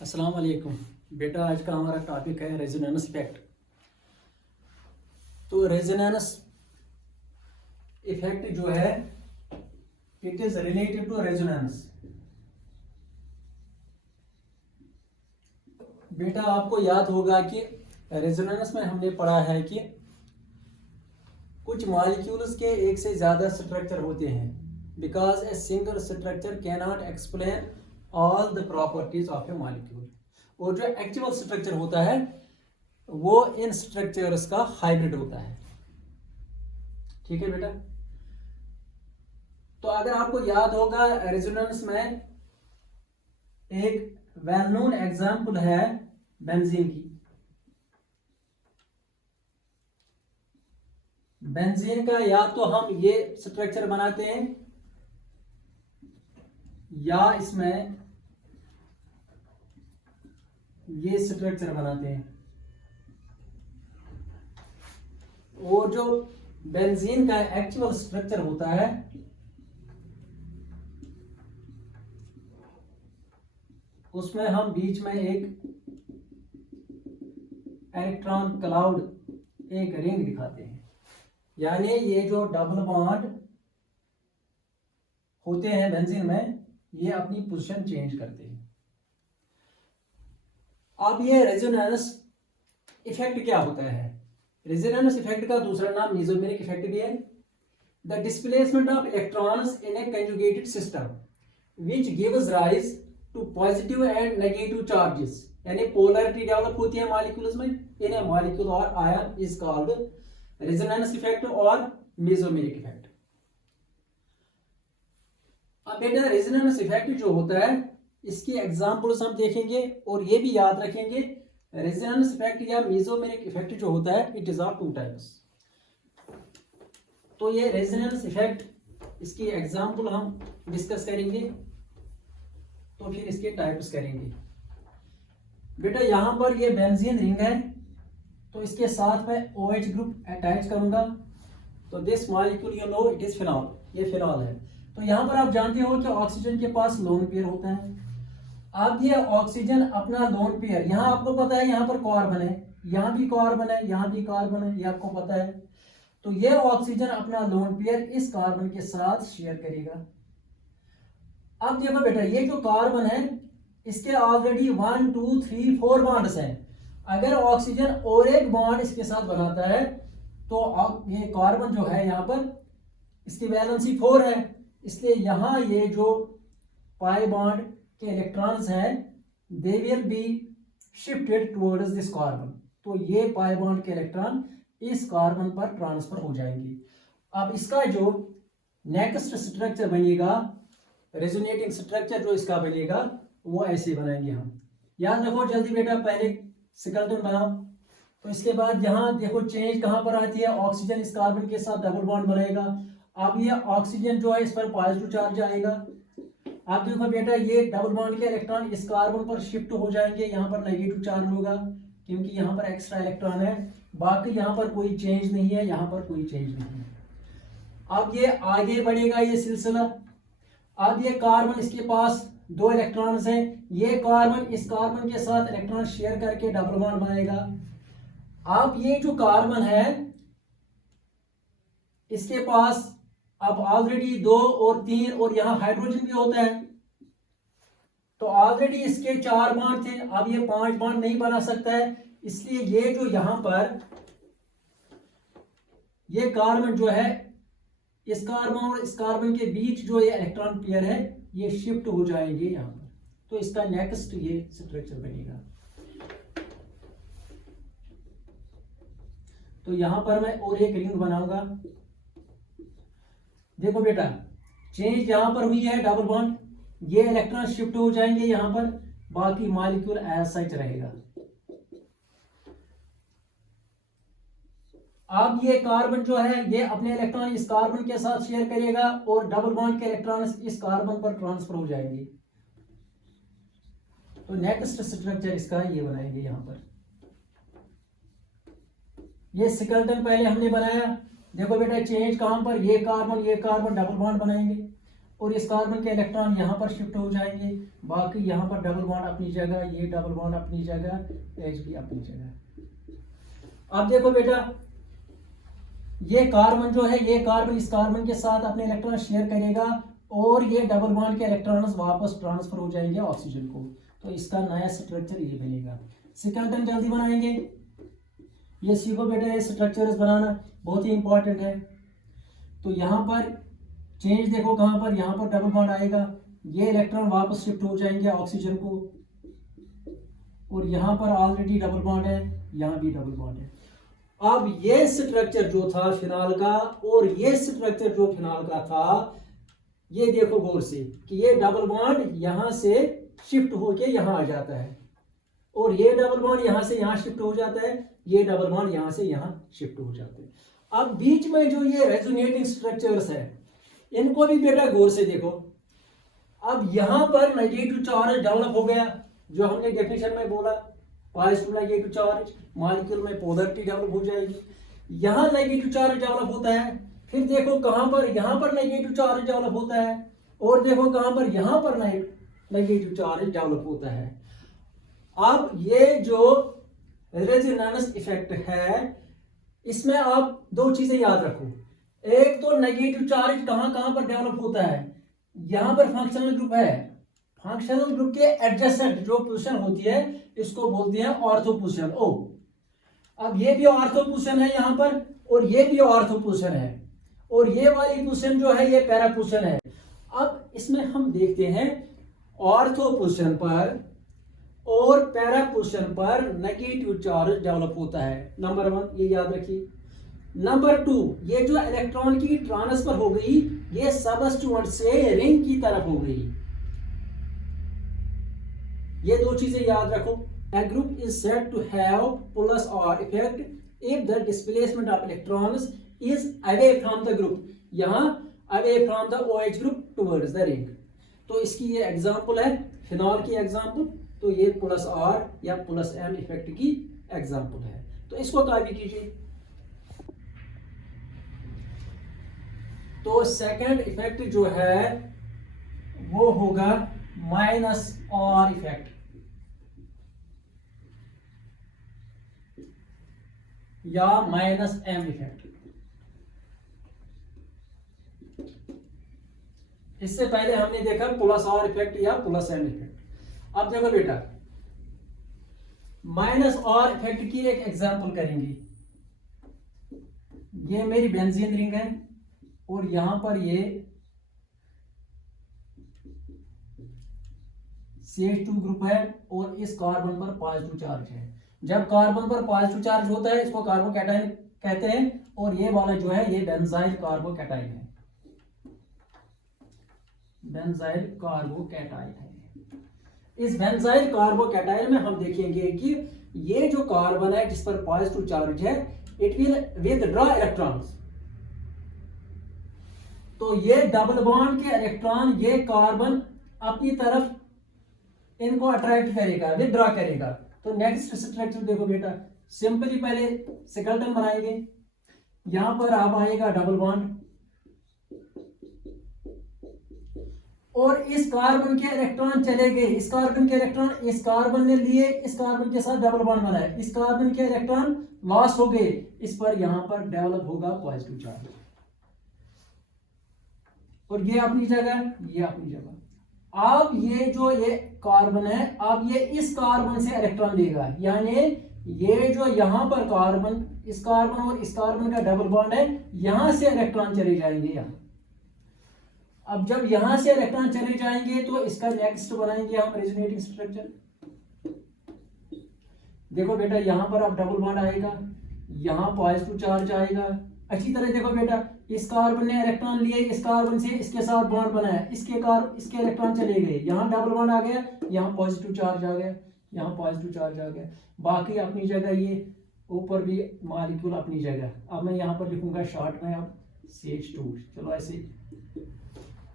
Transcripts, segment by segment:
अस्सलाम वालेकुम बेटा। आज का हमारा टॉपिक है रेजोनेंस इफेक्ट। तो रेजोनेंस इफेक्ट जो है it is related to resonance. बेटा आपको याद होगा कि रेजोनेंस में हमने पढ़ा है कि कुछ मॉलिक्यूल्स के एक से ज़्यादा स्ट्रक्चर होते हैं because a single structure can not explain all the properties of A molecule. और जो एक्चुअल स्ट्रक्चर होता है वो इन स्ट्रक्चर्स का हाइब्रिड होता है। ठीक है बेटा। तो अगर आपको याद होगा रेजोनेंस में एक वेल नोन एग्जांपल है बेंजीन की। बेंजीन का या तो हम ये स्ट्रक्चर बनाते हैं या इसमें ये स्ट्रक्चर बनाते हैं। और जो बेंजीन का एक्चुअल स्ट्रक्चर होता है उसमें हम बीच में एक इलेक्ट्रॉन क्लाउड, एक रिंग दिखाते हैं। यानी ये जो डबल बॉन्ड होते हैं बेंजीन में ये अपनी पोजीशन चेंज करते हैं। अब ये रेजोनेंस इफेक्ट क्या होता है? रेजोनेंस इफेक्ट का दूसरा नाम मेसोमेरिक इफेक्ट भी है। The displacement of electrons in a conjugated system which gives rise to positive and negative charges. यानी पोलैरिटी डेवलप होती है मॉलिक्यूल्स में इन ए मॉलिक्यूल और ion is called resonance effect और मेसोमेरिक इफेक्ट। अब बेटा रेजोनेंस इफेक्ट जो होता है इसकी एग्जांपल्स हम देखेंगे और ये भी याद रखेंगे रेजोनेंस इफेक्ट या मेसोमेरिक इफेक्ट जो होता है it is of two types. तो ये रेजोनेंस इफेक्ट इसकी एग्जांपल हम डिस्कस करेंगे तो फिर इसके टाइप्स करेंगे। बेटा यहां पर ये बेंजीन रिंग है तो इसके साथ में OH ग्रुप अटैच करूंगा तो this molecule you know it is phenol, ये फिनॉल है। तो यहां पर आप जानते हो कि ऑक्सीजन के पास लोन पेयर होता है। अब ये ऑक्सीजन अपना लोन पेयर, यहां आपको पता है यहां पर कार्बन है, यहां भी कार्बन है, यहां भी कार्बन है, ये आपको पता है। तो ये ऑक्सीजन अपना लोन पेयर इस कार्बन के साथ शेयर करेगा। अब देखो बेटा ये जो कार्बन है इसके ऑलरेडी 1 2 3 4 बॉन्ड्स हैं। अगर ऑक्सीजन और एक बॉन्ड इसके साथ बनाता है तो ये कार्बन जो है यहाँ पर इसकी वैलेंसी 4 है, इसलिए यहाँ ये जो पाई बॉन्ड के इलेक्ट्रॉन्स हैं they will be shifted towards this carbon. तो ये पाई बॉन्ड के इलेक्ट्रॉन इस कार्बन पर ट्रांसफर हो जाएंगे। अब इसका जो नेक्स्ट स्ट्रक्चर बनेगा, रेजोनेटिंग स्ट्रक्चर जो इसका बनेगा वो ऐसे बनाएंगे हम। याद रखो जल्दी बेटा, पहले स्केलेटन बनाओ। तो इसके बाद यहाँ देखो चेंज कहाँ पर आती है, ऑक्सीजन इस कार्बन के साथ डबल बॉन्ड बनाएगा। अब ये ऑक्सीजन जो है इस पर पॉजिटिव चार्ज आएगा। आप देखो बेटा ये डबल बॉन्ड के इलेक्ट्रॉन इस कार्बन पर शिफ्ट हो जाएंगे, यहाँ पर नेगेटिव चार्ज होगा क्योंकि यहाँ पर एक्स्ट्रा इलेक्ट्रॉन है। बाकी यहाँ पर कोई चेंज नहीं है, यहाँ पर कोई चेंज नहीं है। अब ये आगे बढ़ेगा ये सिलसिला। अब ये कार्बन इसके पास 2 इलेक्ट्रॉन्स हैं, ये कार्बन इस कार्बन के साथ इलेक्ट्रॉन शेयर करके डबल बॉन्ड बनाएगा। अब ये जो कार्बन है इसके पास अब ऑलरेडी 2 और 3 और यहां हाइड्रोजन भी होता है। तो ऑलरेडी इसके 4 बॉन्ड थे, अब ये 5 बॉन्ड नहीं बना सकता है, इसलिए ये जो यहां पर ये कार्बन जो है इस कार्बन और इस कार्बन के बीच जो ये इलेक्ट्रॉन पेयर है ये शिफ्ट हो जाएंगे यहां पर। तो इसका नेक्स्ट ये स्ट्रक्चर बनेगा। तो यहां पर मैं और एक रिंग बनाऊंगा। देखो बेटा चेंज यहां पर हुई है डबल बॉन्ड, ये इलेक्ट्रॉन शिफ्ट हो जाएंगे यहां पर, बाकी मॉलिक्यूल एज सच रहेगा। अब ये कार्बन जो है ये अपने इलेक्ट्रॉन इस कार्बन के साथ शेयर करेगा और डबल बॉन्ड के इलेक्ट्रॉन इस कार्बन पर ट्रांसफर हो जाएंगे। तो नेक्स्ट स्ट्रक्चर इसका ये बनाएंगे यहां पर। ये स्केलेटन पहले हमने बनाया, देखो बेटा चेंज कहां पर, ये कार्बन डबल बॉन्ड बनाएंगे। और इस कार्बन के इलेक्ट्रॉन यहाँ पर शिफ्ट हो जाएंगे, बाकी यहाँ पर डबल बॉन्ड अपनी जगह, ये डबल बॉन्ड अपनी जगह, H भी अपनी जगह। अब देखो बेटा, ये कार्बन जो है, ये कार्बन इस कार्बन के साथ अपने इलेक्ट्रॉन शेयर करेगा और ये डबल बॉन्ड के इलेक्ट्रॉन्स वापस ट्रांसफर हो जाएंगे ऑक्सीजन को, तो इसका नया स्ट्रक्चर ये बनेगा। स्केलेटन जल्दी बनाएंगे, ये सीखो बेटा, ये स्ट्रक्चर्स बनाना बहुत ही इंपॉर्टेंट है। तो यहाँ पर चेंज देखो कहाँ पर, यहाँ पर डबल बॉन्ड आएगा, ये इलेक्ट्रॉन वापस शिफ्ट हो जाएंगे ऑक्सीजन को, और यहाँ पर ऑलरेडी डबल बॉन्ड है, यहाँ भी डबल बॉन्ड है। अब ये स्ट्रक्चर जो था फिनॉल का और ये स्ट्रक्चर जो फिनॉल का था, ये देखो गौर से कि ये डबल बॉन्ड यहाँ से शिफ्ट होके यहाँ आ जाता है और ये डबल बॉन्ड यहाँ से यहाँ शिफ्ट हो जाता है, ये डबल बॉन्ड यहाँ से यहाँ शिफ्ट हो जाते हैं। अब बीच में जो ये रेजोनेटिंग स्ट्रक्चर्स है, इनको भी बेटा गौर से देखो। अब यहां पर नेगेटिव चार्ज डेवलप हो गया, जो हमने डेफिनेशन में बोला, पॉजिटिव नेगेटिव चार्ज, मॉलिक्यूल में पोलैरिटी डेवलप हो जाएगी। यहां नेगेटिव चार्ज डेवलप होता है, फिर देखो कहां पर, यहां पर नेगेटिव चार्ज डेवलप होता है, और देखो कहां पर, यहां पर नेगेटिव चार्ज डेवलप होता है। अब ये जो रेजोनेंस इफेक्ट है, इसमें आप दो चीजें याद रखो। एक तो नेगेटिव चार्ज कहां कहां पर डेवलप होता है, यहां पर फंक्शनल ग्रुप है, फंक्शनल ग्रुप के एडजेसेंट जो पोजीशन होती है इसको बोलते हैं ऑर्थो पोजीशन, ओ। अब ये भी ऑर्थो पोजीशन है यहां पर, और ये भी ऑर्थो पोजीशन है, और ये वाली पोजीशन जो है ये पैरा पोजीशन है। अब इसमें हम देखते हैं ऑर्थो पोजीशन पर और पैरा पोजीशन पर नेगेटिव चार्ज डेवलप होता है, नंबर 1 ये याद रखिए। नंबर 2, ये जो इलेक्ट्रॉन की ट्रांसफर हो गई, ये सबस्टिट्यूएंट से रिंग की तरफ हो गई। ये दो चीजें याद रखो। A group is said to have plus or effect if the displacement of electrons is away from the group, यहाँ away from the OH group towards the ring। तो इसकी ये एग्जांपल है, फिनॉल की एग्जांपल, तो ये प्लस आर या plus M effect की एग्जांपल है, तो इसको कॉपी कीजिए। तो सेकंड इफेक्ट जो है वो होगा माइनस आर इफेक्ट, या माइनस एम इफेक्ट। इससे पहले हमने देखा प्लस आर इफेक्ट या प्लस एम इफेक्ट। अब देखो बेटा, माइनस आर इफेक्ट की एक एग्जांपल करेंगे। ये मेरी बेंजीन रिंग है और यहां पर ये CH2 ग्रुप है और इस कार्बन पर पॉजिटिव चार्ज है। जब कार्बन पर पॉजिटिव चार्ज होता है इसको कार्बोकैटायन कहते हैं, और ये वाला जो है ये बेंजाइल कार्बोकैटायन है, बेंजाइल कार्बोकैटायन है। इस बेंजाइल कार्बोकैटायन में हम देखेंगे कि ये जो कार्बन है जिस पर पॉजिटिव चार्ज है, इट विल विथड्रॉ इलेक्ट्रॉन्स। तो ये डबल बॉन्ड के इलेक्ट्रॉन ये कार्बन अपनी तरफ इनको अट्रैक्ट करेगा, विथड्रॉ करेगा। तो नेक्स्ट स्ट्रक्चर देखो बेटा, सिंपली पहले स्केलेटन बनाएंगे। यहां पर अब आएगा डबल बॉन्ड, और इस कार्बन के इलेक्ट्रॉन चले गए, इस कार्बन के इलेक्ट्रॉन इस कार्बन ने लिए, इस कार्बन के साथ डबल बॉन्ड बनाया, इस कार्बन के इलेक्ट्रॉन लॉस हो गए, इस पर यहां पर डेवलप होगा पॉजिटिव चार्ज, और ये अपनी जगह, ये अपनी जगह। अब ये जो ये कार्बन है, अब ये इस कार्बन से इलेक्ट्रॉन लेगा, यानी ये जो यहां पर कार्बन, इस कार्बन और इस कार्बन का डबल बॉन्ड है, यहां से इलेक्ट्रॉन चले जाएंगे यहां। अब जब यहां से इलेक्ट्रॉन चले जाएंगे तो इसका नेक्स्ट बनाएंगे हम रेजोनेटिंग स्ट्रक्चर। देखो बेटा, यहां पर अब डबल बॉन्ड आएगा, यहां पॉजिटिव चार्ज आएगा। अच्छी तरह देखो बेटा, इस कार्बन ने इलेक्ट्रॉन लिए, इस कार्बन से इसके साथ बॉन्ड बनाया, इसके इलेक्ट्रॉन चले गए, यहाँ डबल बॉन्ड आ गया, यहाँ पॉजिटिव चार्ज आ गया, यहाँ पॉजिटिव चार्ज आ गया, बाकी अपनी जगह, ये ऊपर भी मॉलिक्यूल अपनी जगह। अब मैं यहाँ पर लिखूंगा शॉर्ट में अब CH2, चलो ऐसे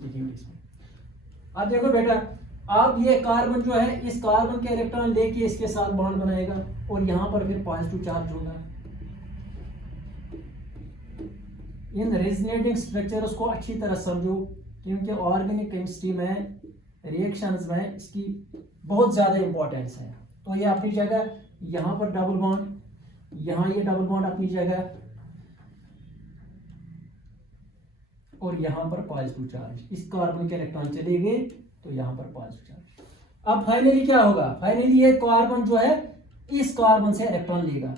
लिखेंगे इसमें। अब देखो बेटा, अब ये कार्बन जो है इस कार्बन के इलेक्ट्रॉन लेके इसके साथ बॉन्ड बनाएगा, और यहाँ पर फिर पॉजिटिव चार्ज होगा। इन रेजोनेटिंग स्ट्रक्चर्स को अच्छी तरह समझो क्योंकि ऑर्गेनिक केमिस्ट्री में रिएक्शंस में इसकी बहुत ज़्यादा इंपॉर्टेंस है। तो ये अपनी जगह, यहाँ पर डबल बॉन्ड, यहाँ ये डबल बॉन्ड अपनी जगह, और यहाँ पर पॉजिटिव चार्ज, इस कार्बन के इलेक्ट्रॉन चले गए तो यहाँ पर पॉजिटिव चार्ज। अब फाइनली क्या होगा, फाइनली ये कार्बन जो है इस कार्बन से इलेक्ट्रॉन लेगा।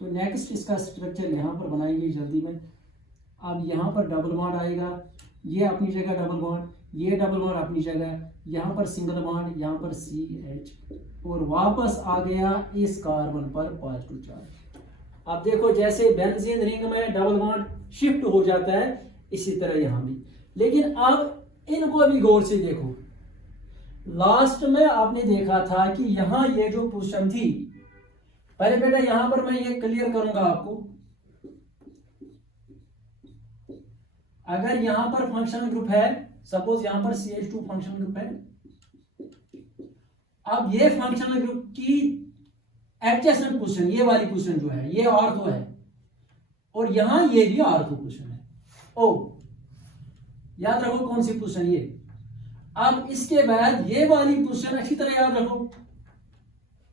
तो नेक्स्ट इसका स्ट्रक्चर यहाँ पर बनाएंगे जल्दी में। अब यहाँ पर डबल बॉन्ड आएगा, ये अपनी जगह डबल बॉन्ड, ये डबल बॉन्ड अपनी जगह, यहाँ पर सिंगल बॉन्ड, यहाँ पर CH, और वापस आ गया इस कार्बन पर पॉजिटिव चार्ज। अब देखो जैसे बेंजीन रिंग में डबल बॉन्ड शिफ्ट हो जाता है, इसी तरह यहाँ भी। लेकिन अब इनको भी गौर से देखो, लास्ट में आपने देखा था कि यहाँ ये जो पोजीशन थी, पहले बेटा यहां पर मैं ये क्लियर करूंगा आपको। अगर यहां पर फंक्शनल ग्रुप है, सपोज यहां पर CH2 फंक्शनल ग्रुप है, अब ये फंक्शनल ग्रुप की एडजेसेंट पोजीशन, ये वाली पोजीशन जो है ये ऑर्थो है, और यहां ये भी ऑर्थो पोजीशन है। ओ याद रखो कौन सी पोजीशन ये। अब इसके बाद ये वाली पोजीशन अच्छी तरह याद रखो,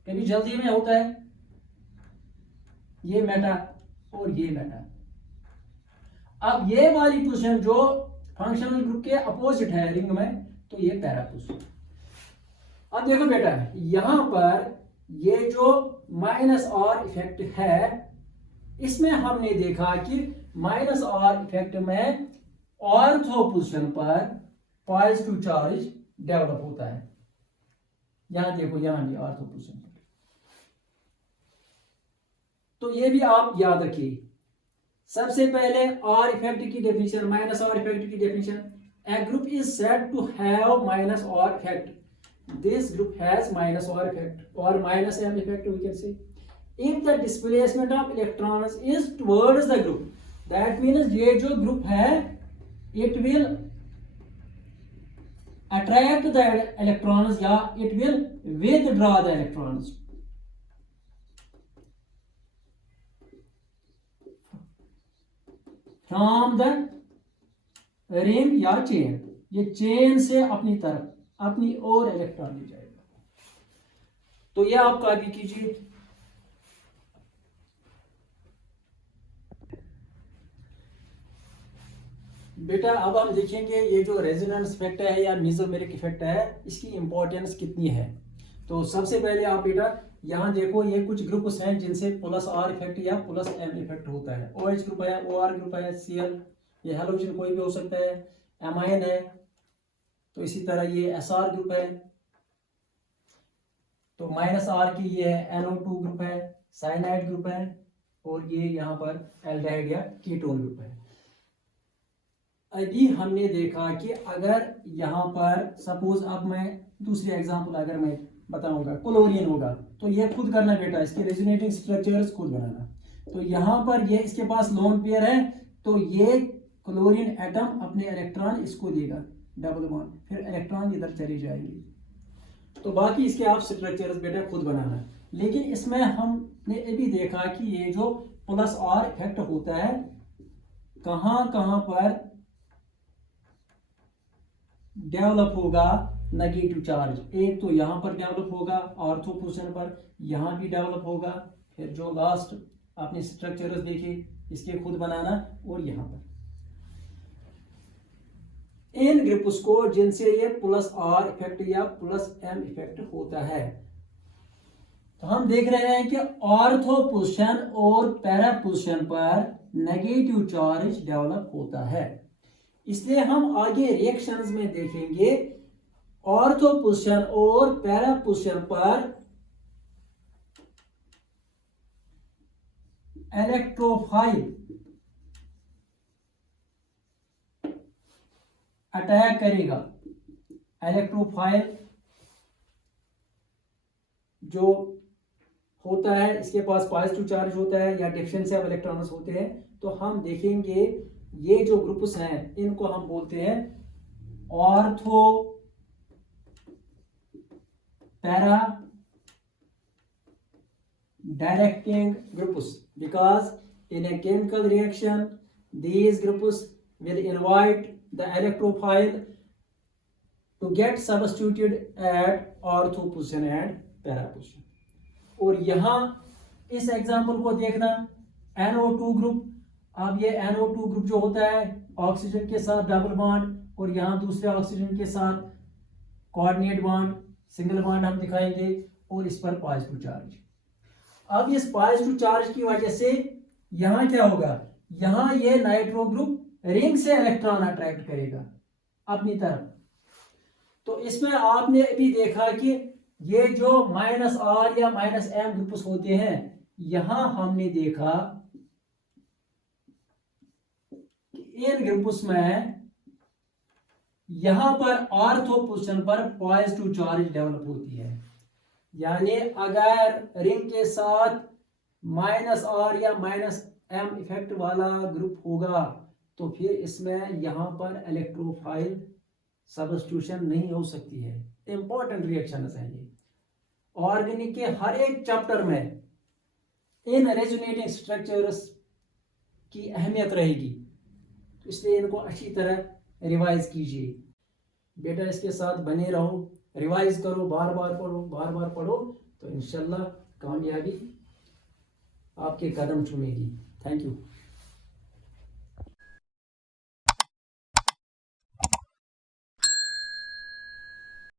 कभी जल्दी में होता है, ये मेटा और ये मेटा। अब ये वाली पोजीशन जो फंक्शनल ग्रुप के अपोजिट है रिंग में, तो ये पैरा पोजीशन। अब देखो बेटा यहां पर ये जो माइनस आर इफेक्ट है, इसमें हमने देखा कि माइनस आर इफेक्ट में ऑर्थो पोजीशन पर पॉजिटिव चार्ज डेवलप होता है। यहां देखो, यहां भी ऑर्थो पोजीशन पर। तो ये भी आप याद रखिए। सबसे पहले आर इफेक्ट की डेफिनेशन, माइनस आर इफेक्ट की definition, a group is said to have minus R effect, this group has minus R effect और minus M effect we can say if the displacement of electrons is towards the group, that means ये जो group है it will attract the electrons या it will withdraw the electrons from the ring या chain, ये chain से अपनी तरफ अपनी ओर इलेक्ट्रॉन ले जाएगा। तो ये आप कॉपी कीजिए। बेटा अब हम देखेंगे ये जो रेजोनेंस इफेक्ट है या मेसोमेरिक इफेक्ट है, इसकी इंपॉर्टेंस कितनी है। तो सबसे पहले आप बेटा यहाँ देखो, ये कुछ ग्रुप्स हैं जिनसे प्लस आर इफेक्ट या प्लस एम इफेक्ट होता है। OH ग्रुप है, OR ग्रुप है, Cl, ये हेलोजन कोई भी हो सकता है, एमाइन है, तो इसी तरह ये SR ग्रुप है, तो माइनस आर की ये है NO2 ग्रुप है, साइनाइड ग्रुप है, और ये यहाँ पर एल्डिहाइड या कीटोन ग्रुप है। अभी हमने देखा कि अगर यहाँ पर सपोज, अब मैं दूसरी एग्जांपल अगर मैं बताऊंगा, क्लोरीन होगा, तो ये खुद करना बेटा, इसके रेजोनेटिंग स्ट्रक्चर्स खुद बनाना। तो यहाँ पर ये इसके पास लोन पेयर है, तो ये क्लोरीन एटम अपने इलेक्ट्रॉन इसको देगा डबल बॉन्ड, फिर इलेक्ट्रॉन इधर चले जाएंगे। तो बाकी इसके आप स्ट्रक्चर्स बेटा खुद बनाना। लेकिन इसमें हमने ये भी देखा कि ये जो प्लस आर इफेक्ट होता है कहाँ कहाँ पर डेवलप होगा नेगेटिव चार्ज। एक तो यहां पर डेवलप होगा ऑर्थो पोजीशन पर, यहां भी डेवलप होगा, फिर जो लास्ट आपने स्ट्रक्चर्स देखे इसके खुद बनाना, और यहां पर इन ग्रुप्स को जिनसे ये प्लस आर इफेक्ट या प्लस एम इफेक्ट होता है। तो हम देख रहे हैं कि ऑर्थो पोजीशन और पैरा पोजीशन पर नेगेटिव चार्ज डेवलप होता है। इसलिए हम आगे रिएक्शंस में देखेंगे ऑर्थो पोजीशन और पैरा पोजीशन पर इलेक्ट्रोफाइल अटैक करेगा। इलेक्ट्रोफाइल जो होता है इसके पास पॉजिटिव चार्ज होता है या डिफिशिएंसी ऑफ इलेक्ट्रॉन्स होते हैं। तो हम देखेंगे ये जो ग्रुप्स हैं इनको हम बोलते हैं ortho para directing groups, because in a chemical reaction these groups will invite the electrophile to get substituted at ortho position and para position. और यहाँ इस एग्जाम्पल को देखना, NO2 ग्रुप, अब ये NO2 ग्रुप जो होता है ऑक्सीजन के साथ डबल बॉन्ड और यहाँ दूसरे ऑक्सीजन के साथ कोऑर्डिनेट बॉन्ड, सिंगल बॉन्ड हम दिखाएंगे और इस पर पॉजिटिव चार्ज। अब इस पॉजिटिव चार्ज की वजह से यहाँ क्या होगा, यहाँ ये नाइट्रो ग्रुप रिंग से इलेक्ट्रॉन अट्रैक्ट करेगा अपनी तरफ। तो इसमें आपने अभी देखा कि ये जो -R या -M ग्रुप्स होते हैं, यहां हमने देखा कि इन ग्रुप्स में यहां पर ऑर्थो पोजीशन पर पॉजिटिव चार्ज डेवलप होती है। यानी अगर रिंग के साथ -R या -M इफेक्ट वाला ग्रुप होगा तो फिर इसमें यहां पर इलेक्ट्रोफाइल सब्स्टिट्यूशन नहीं हो सकती है। इंपॉर्टेंट रिएक्शन है ये। ऑर्गेनिक के हर एक चैप्टर में इन रेजोनेटिंग स्ट्रक्चर्स की अहमियत रहेगी, तो इसलिए इनको अच्छी तरह रिवाइज कीजिए। बेटा इसके साथ बने रहो, रिवाइज करो, बार बार पढ़ो, तो इंशाल्लाह कामयाबी आपके कदम चूमेगी। Thank you.